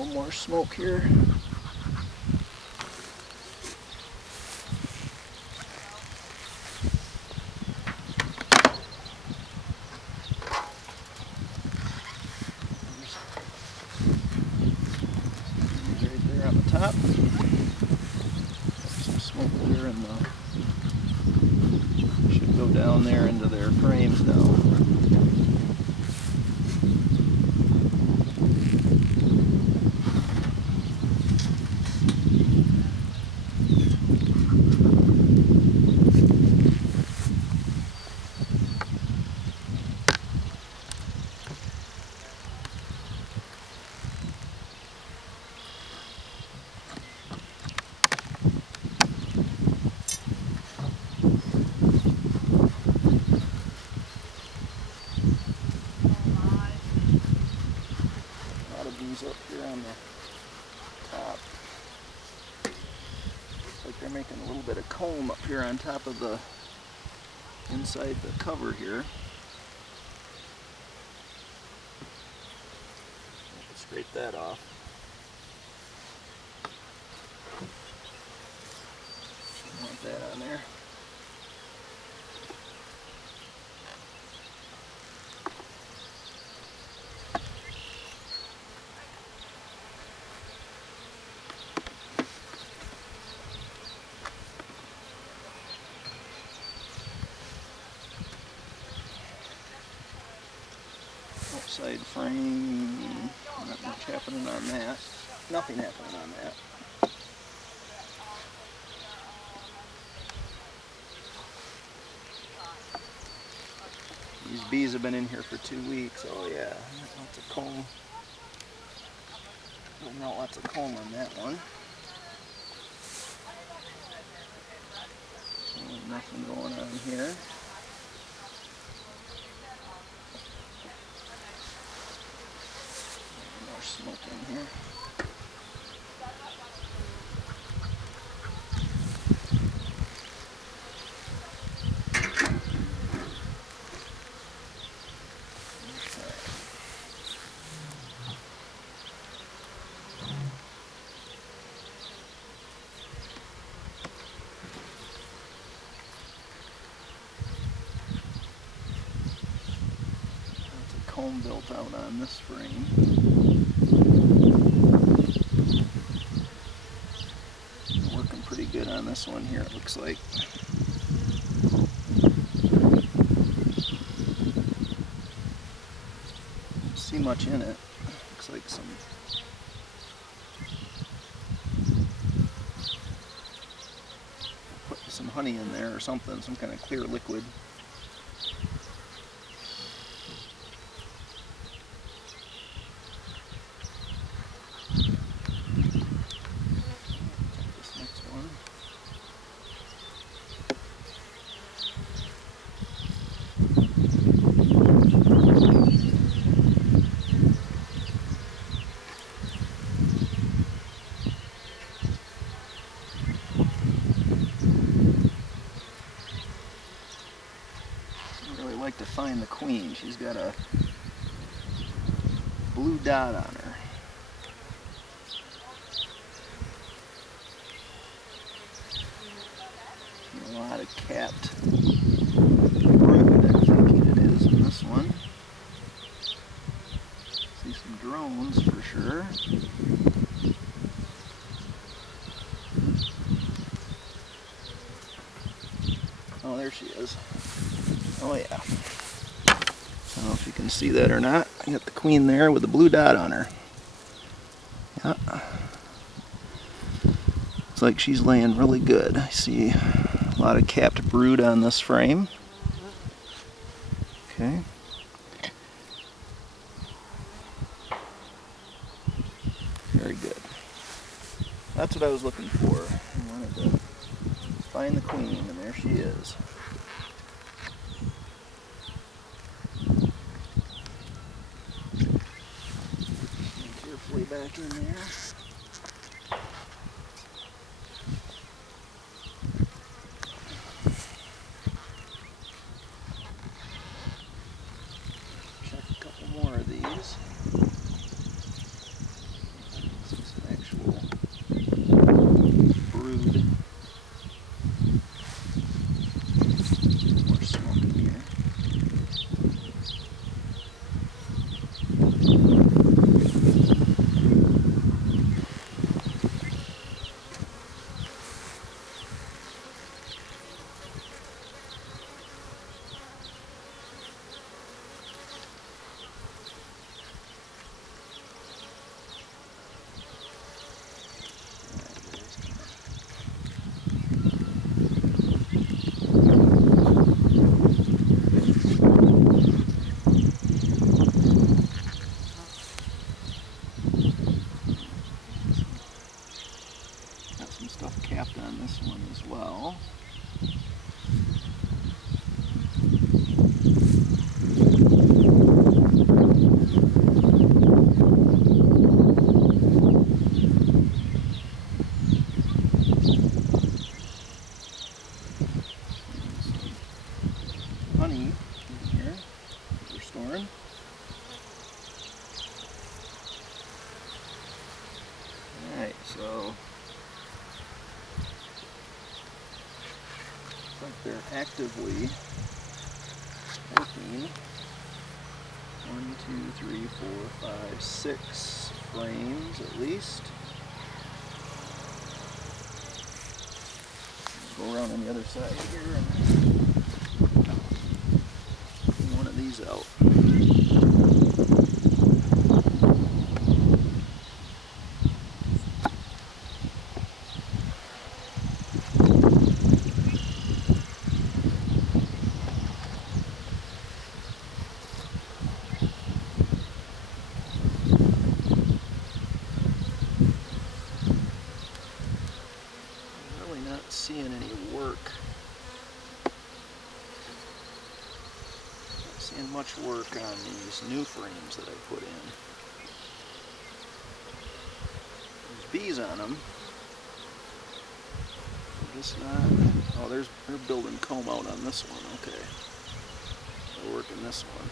little more smoke here. Right there on the top. Some smoke there, and should go down there into their frames now. Up here on the top. Looks like they're making a little bit of comb up here on top of the inside the cover here. Scrape that off. Don't want that on there. Outside frame, not much happening on that. Nothing happening on that. These bees have been in here for 2 weeks. Oh yeah, lots of comb. Not lots of comb on that one. Nothing going on here. More smoke in here. Comb built out on this frame. Working pretty good on this one here, it looks like. Don't see much in it. Looks like some put some honey in there or something, some kind of clear liquid. To find the queen. She's got a blue dot on her. A lot of capped brood, I'm thinking it is in this one. See some drones for sure. Oh, there she is. Oh yeah. I don't know if you can see that or not. I got the queen there with the blue dot on her. Yeah. Looks like she's laying really good. I see a lot of capped brood on this frame. Okay. Very good. That's what I was looking for. I wanted to find the queen, and there she is. Carefully back in there. Check a couple more of these. acorn. Alright, so looks like they're actively working. 1, 2, 3, 4, 5, 6 frames at least. Go around on the other side here and clean one of these out. Seeing any work. Not seeing much work on these new frames that I put in. There's bees on them. Just not. Oh, they're building comb out on this one. Okay, they're working this one.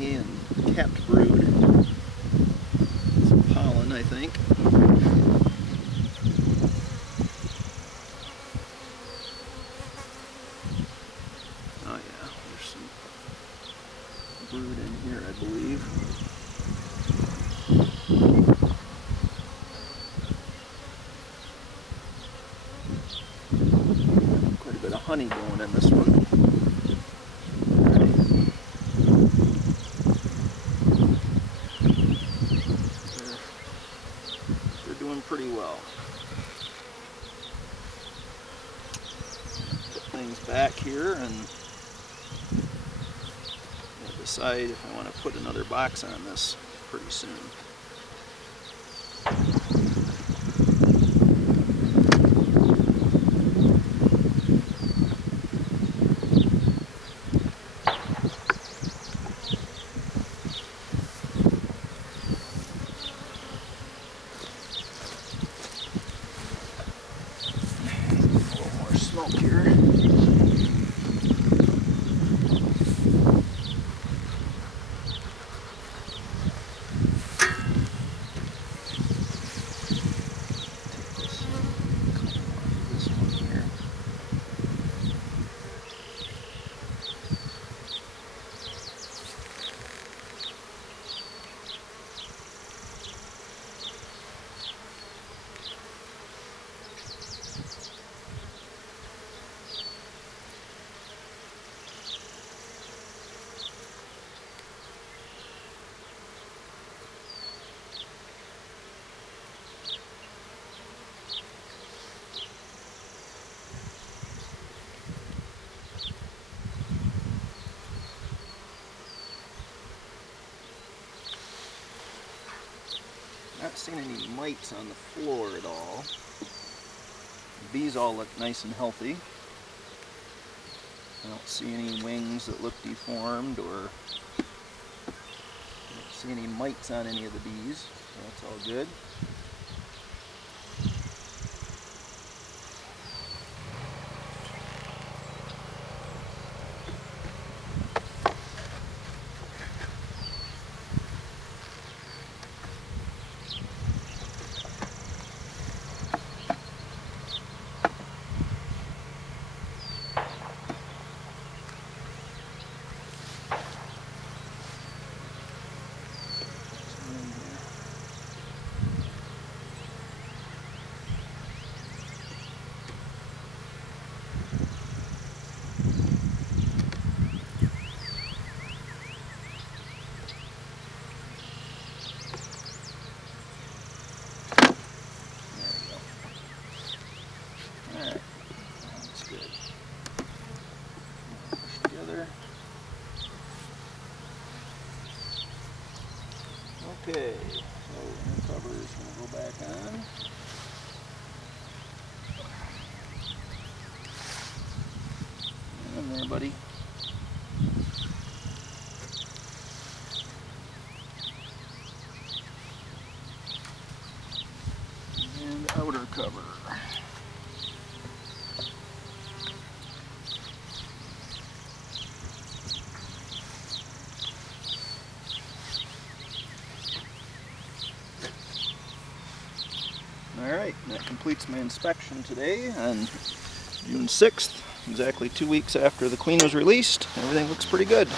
And capped brood. Some pollen, I think. Oh yeah, there's some brood in here, I believe. Quite a bit of honey going in this one. Pretty well. Put things back here and I'll decide if I want to put another box on this pretty soon. Smoke here. Not seeing any mites on the floor at all. The bees all look nice and healthy. I don't see any wings that look deformed, or I don't see any mites on any of the bees, so that's all good. buddy. And outer cover. Alright, that completes my inspection today on June 6th, exactly 2 weeks after the queen was released. Everything looks pretty good.